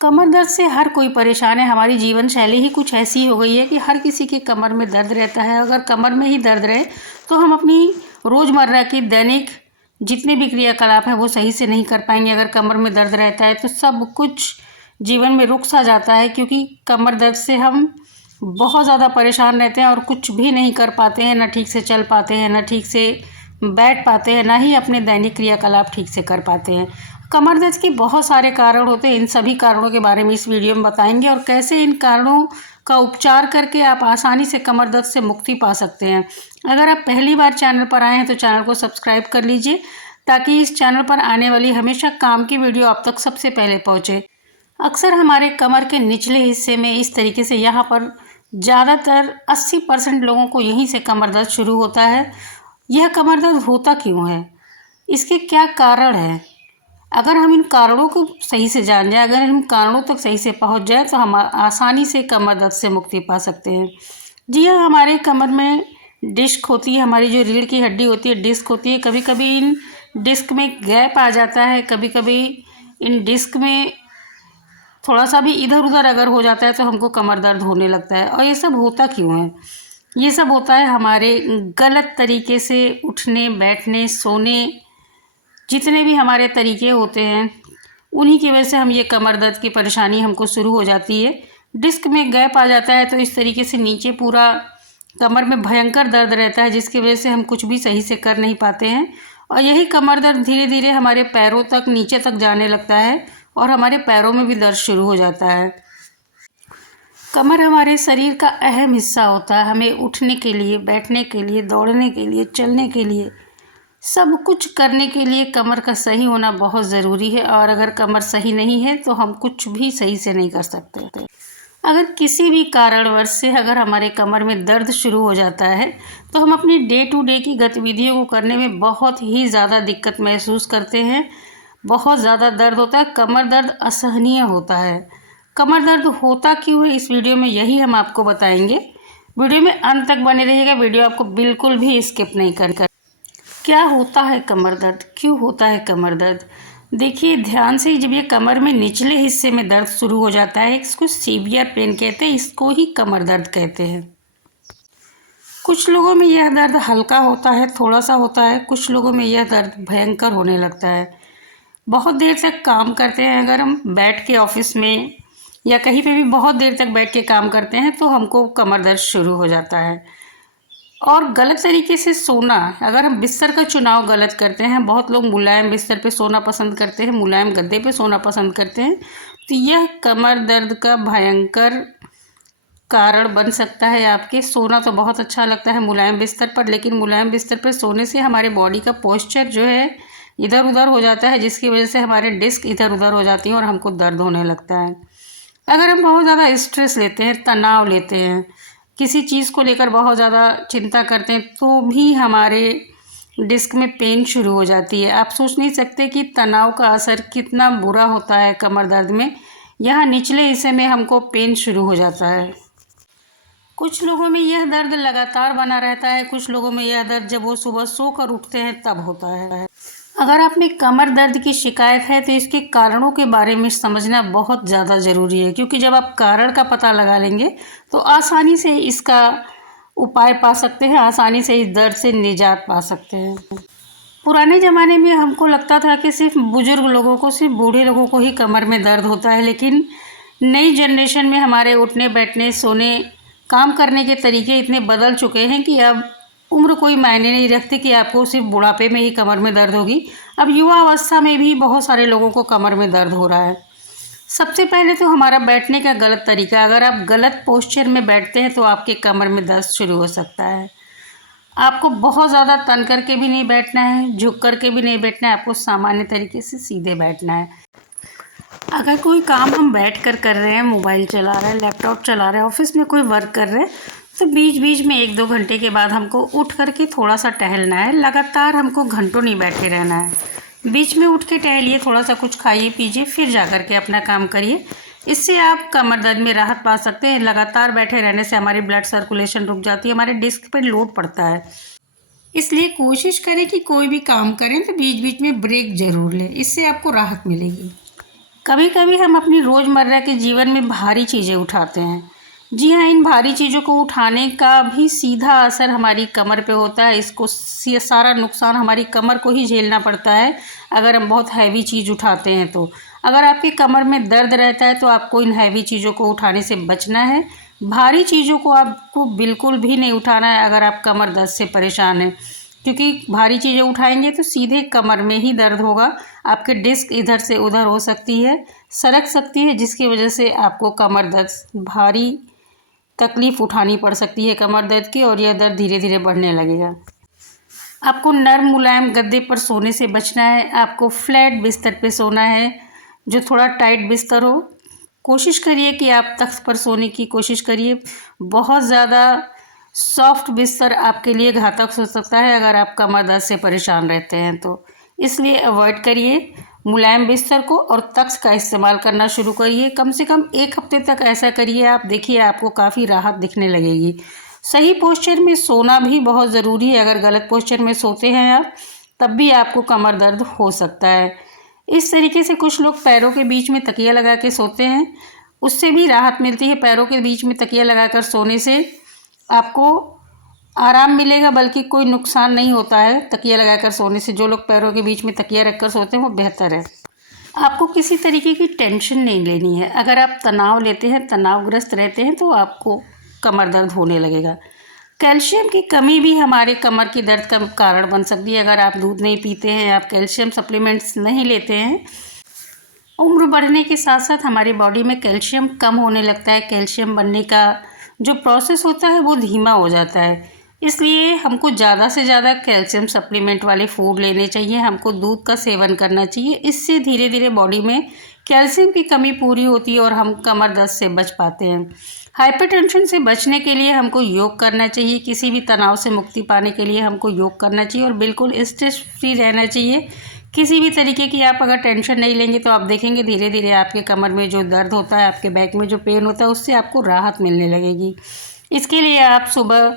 कमर दर्द से हर कोई परेशान है। हमारी जीवन शैली ही कुछ ऐसी हो गई है कि हर किसी के कमर में दर्द रहता है। अगर कमर में ही दर्द रहे तो हम अपनी रोज़मर्रा की दैनिक जितने भी क्रियाकलाप हैं वो सही से नहीं कर पाएंगे। अगर कमर में दर्द रहता है तो सब कुछ जीवन में रुक सा जाता है, क्योंकि कमर दर्द से हम बहुत ज़्यादा परेशान रहते हैं और कुछ भी नहीं कर पाते हैं। ना ठीक से चल पाते हैं, ना ठीक से बैठ पाते हैं, ना ही अपने दैनिक क्रियाकलाप ठीक से कर पाते हैं। कमर दर्द के बहुत सारे कारण होते हैं। इन सभी कारणों के बारे में इस वीडियो में बताएंगे और कैसे इन कारणों का उपचार करके आप आसानी से कमर दर्द से मुक्ति पा सकते हैं। अगर आप पहली बार चैनल पर आए हैं तो चैनल को सब्सक्राइब कर लीजिए, ताकि इस चैनल पर आने वाली हमेशा काम की वीडियो आप तक सबसे पहले पहुँचे। अक्सर हमारे कमर के निचले हिस्से में इस तरीके से यहाँ पर ज़्यादातर 80% लोगों को यहीं से कमर दर्द शुरू होता है। यह कमर दर्द होता क्यों है, इसके क्या कारण हैं? अगर हम इन कारणों को सही से जान जाए, अगर इन कारणों तक सही से पहुंच जाए तो हम आसानी से कमर दर्द से मुक्ति पा सकते हैं। जी हाँ, हमारे कमर में डिस्क होती है, हमारी जो रीढ़ की हड्डी होती है डिस्क होती है। कभी कभी इन डिस्क में गैप आ जाता है, कभी कभी इन डिस्क में थोड़ा सा भी इधर उधर अगर हो जाता है तो हमको कमर दर्द होने लगता है। और ये सब होता क्यों है? ये सब होता है हमारे गलत तरीके से उठने, बैठने, सोने, जितने भी हमारे तरीके होते हैं उन्हीं की वजह से हम ये कमर दर्द की परेशानी हमको शुरू हो जाती है। डिस्क में गैप आ जाता है तो इस तरीके से नीचे पूरा कमर में भयंकर दर्द रहता है, जिसकी वजह से हम कुछ भी सही से कर नहीं पाते हैं। और यही कमर दर्द धीरे धीरे हमारे पैरों तक, नीचे तक जाने लगता है और हमारे पैरों में भी दर्द शुरू हो जाता है। कमर हमारे शरीर का अहम हिस्सा होता है। हमें उठने के लिए, बैठने के लिए, दौड़ने के लिए, चलने के लिए, सब कुछ करने के लिए कमर का सही होना बहुत ज़रूरी है। और अगर कमर सही नहीं है तो हम कुछ भी सही से नहीं कर सकते। अगर किसी भी कारणवश से अगर हमारे कमर में दर्द शुरू हो जाता है तो हम अपनी डे टू डे की गतिविधियों को करने में बहुत ही ज़्यादा दिक्कत महसूस करते हैं। बहुत ज़्यादा दर्द होता है, कमर दर्द असहनीय होता है। कमर दर्द होता क्यों है, इस वीडियो में यही हम आपको बताएंगे। वीडियो में अंत तक बने रहिएगा, वीडियो आपको बिल्कुल भी स्किप नहीं कर। क्या होता है कमर दर्द, क्यों होता है कमर दर्द? देखिए ध्यान से, जब ये कमर में निचले हिस्से में दर्द शुरू हो जाता है, इसको सीवियर पेन कहते हैं, इसको ही कमर दर्द कहते हैं। कुछ लोगों में यह दर्द हल्का होता है, थोड़ा सा होता है। कुछ लोगों में यह दर्द भयंकर होने लगता है। बहुत देर तक काम करते हैं, अगर हम बैठ के ऑफिस में या कहीं पे भी बहुत देर तक बैठ के काम करते हैं तो हमको कमर दर्द शुरू हो जाता है। और गलत तरीके से सोना, अगर हम बिस्तर का चुनाव गलत करते हैं, बहुत लोग मुलायम बिस्तर पे सोना पसंद करते हैं, मुलायम गद्दे पे सोना पसंद करते हैं, तो यह कमर दर्द का भयंकर कारण बन सकता है। आपके सोना तो बहुत अच्छा लगता है मुलायम बिस्तर पर, लेकिन मुलायम बिस्तर पर सोने से हमारे बॉडी का पोस्चर जो है इधर उधर हो जाता है, जिसकी वजह से हमारे डिस्क इधर उधर हो जाती हैं और हमको दर्द होने लगता है। अगर हम बहुत ज़्यादा स्ट्रेस लेते हैं, तनाव लेते हैं, किसी चीज़ को लेकर बहुत ज़्यादा चिंता करते हैं, तो भी हमारे डिस्क में पेन शुरू हो जाती है। आप सोच नहीं सकते कि तनाव का असर कितना बुरा होता है कमर दर्द में। यहाँ निचले हिस्से में हमको पेन शुरू हो जाता है। कुछ लोगों में यह दर्द लगातार बना रहता है, कुछ लोगों में यह दर्द जब वो सुबह सोकर उठते हैं तब होता है। अगर आप में कमर दर्द की शिकायत है तो इसके कारणों के बारे में समझना बहुत ज़्यादा ज़रूरी है, क्योंकि जब आप कारण का पता लगा लेंगे तो आसानी से इसका उपाय पा सकते हैं, आसानी से इस दर्द से निजात पा सकते हैं। पुराने ज़माने में हमको लगता था कि सिर्फ बुजुर्ग लोगों को, सिर्फ बूढ़े लोगों को ही कमर में दर्द होता है, लेकिन नई जनरेशन में हमारे उठने, बैठने, सोने, काम करने के तरीके इतने बदल चुके हैं कि अब उम्र कोई मायने नहीं रखती कि आपको सिर्फ बुढ़ापे में ही कमर में दर्द होगी। अब युवा अवस्था में भी बहुत सारे लोगों को कमर में दर्द हो रहा है। सबसे पहले तो हमारा बैठने का गलत तरीका, अगर आप गलत पोस्चर में बैठते हैं तो आपके कमर में दर्द शुरू हो सकता है। आपको बहुत ज़्यादा तन करके भी नहीं बैठना है, झुक करके भी नहीं बैठना है, आपको सामान्य तरीके से सीधे बैठना है। अगर कोई काम हम बैठ कर रहे हैं, मोबाइल चला रहे हैं, लैपटॉप चला रहे हैं, ऑफिस में कोई वर्क कर रहे हैं, तो बीच बीच में 1-2 घंटे के बाद हमको उठ करके थोड़ा सा टहलना है। लगातार हमको घंटों नहीं बैठे रहना है। बीच में उठ के टहलिए, थोड़ा सा कुछ खाइए पीजिए, फिर जा कर के अपना काम करिए। इससे आप कमर दर्द में राहत पा सकते हैं। लगातार बैठे रहने से हमारी ब्लड सर्कुलेशन रुक जाती है, हमारे डिस्क पर लोड पड़ता है। इसलिए कोशिश करें कि कोई भी काम करें तो बीच बीच में ब्रेक ज़रूर लें, इससे आपको राहत मिलेगी। कभी कभी हम अपनी रोज़मर्रा के जीवन में भारी चीज़ें उठाते हैं। जी हाँ, इन भारी चीज़ों को उठाने का भी सीधा असर हमारी कमर पे होता है। इसको सारा नुकसान हमारी कमर को ही झेलना पड़ता है अगर हम बहुत हैवी चीज़ उठाते हैं तो। अगर आपकी कमर में दर्द रहता है तो आपको इन हैवी चीज़ों को उठाने से बचना है। भारी चीज़ों को आपको बिल्कुल भी नहीं उठाना है अगर आप कमर दर्द से परेशान हैं, क्योंकि भारी चीज़ें उठाएंगे तो सीधे कमर में ही दर्द होगा। आपके डिस्क इधर से उधर हो सकती है, सरक सकती है, जिसकी वजह से आपको कमर दर्द भारी तकलीफ़ उठानी पड़ सकती है कमर दर्द की, और यह दर्द धीरे धीरे बढ़ने लगेगा। आपको नर्म मुलायम गद्दे पर सोने से बचना है। आपको फ्लैट बिस्तर पे सोना है, जो थोड़ा टाइट बिस्तर हो। कोशिश करिए कि आप तख्त पर सोने की कोशिश करिए। बहुत ज़्यादा सॉफ्ट बिस्तर आपके लिए घातक हो सकता है अगर आप कमर दर्द से परेशान रहते हैं तो, इसलिए अवॉइड करिए मुलायम बिस्तर को और तख्त का इस्तेमाल करना शुरू करिए। कम से कम 1 हफ्ते तक ऐसा करिए, आप देखिए आपको काफ़ी राहत दिखने लगेगी। सही पोस्चर में सोना भी बहुत ज़रूरी है। अगर गलत पोस्चर में सोते हैं आप, तब भी आपको कमर दर्द हो सकता है। इस तरीके से कुछ लोग पैरों के बीच में तकिया लगा के सोते हैं, उससे भी राहत मिलती है। पैरों के बीच में तकिया लगाकर सोने से आपको आराम मिलेगा, बल्कि कोई नुकसान नहीं होता है तकिया लगाकर सोने से। जो लोग पैरों के बीच में तकिया रखकर सोते हैं वो बेहतर है। आपको किसी तरीके की टेंशन नहीं लेनी है। अगर आप तनाव लेते हैं, तनावग्रस्त रहते हैं, तो आपको कमर दर्द होने लगेगा। कैल्शियम की कमी भी हमारे कमर की दर्द का कारण बन सकती है। अगर आप दूध नहीं पीते हैं, आप कैल्शियम सप्लीमेंट्स नहीं लेते हैं, उम्र बढ़ने के साथ साथ हमारी बॉडी में कैल्शियम कम होने लगता है। कैल्शियम बनने का जो प्रोसेस होता है वो धीमा हो जाता है। इसलिए हमको ज़्यादा से ज़्यादा कैल्शियम सप्लीमेंट वाले फूड लेने चाहिए। हमको दूध का सेवन करना चाहिए। इससे धीरे धीरे बॉडी में कैल्शियम की कमी पूरी होती है और हम कमर दर्द से बच पाते हैं। हाइपरटेंशन से बचने के लिए हमको योग करना चाहिए। किसी भी तनाव से मुक्ति पाने के लिए हमको योग करना चाहिए और बिल्कुल स्ट्रेस फ्री रहना चाहिए। किसी भी तरीके की आप अगर टेंशन नहीं लेंगे तो आप देखेंगे धीरे धीरे आपके कमर में जो दर्द होता है, आपके बैक में जो पेन होता है, उससे आपको राहत मिलने लगेगी। इसके लिए आप सुबह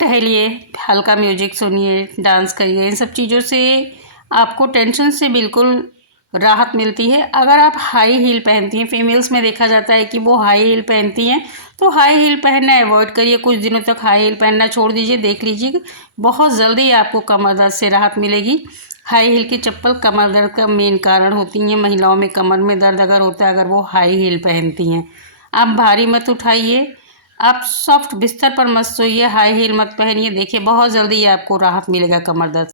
टहलिए, हल्का म्यूजिक सुनिए, डांस करिए। इन सब चीज़ों से आपको टेंशन से बिल्कुल राहत मिलती है। अगर आप हाई हील पहनती हैं, फीमेल्स में देखा जाता है कि वो हाई हील पहनती हैं, तो हाई हील पहनना अवॉइड करिए। कुछ दिनों तक हाई हील पहनना छोड़ दीजिए। देख लीजिए बहुत जल्दी आपको कमर दर्द से राहत मिलेगी। हाई हील की चप्पल कमर दर्द का मेन कारण होती हैं। महिलाओं में कमर में दर्द अगर होता है, अगर वो हाई हील पहनती हैं। आप भारी मत उठाइए, आप सॉफ्ट बिस्तर पर मत सोइए, हाई हील मत पहनिए। देखिए बहुत जल्दी आपको राहत मिलेगा कमर दर्द।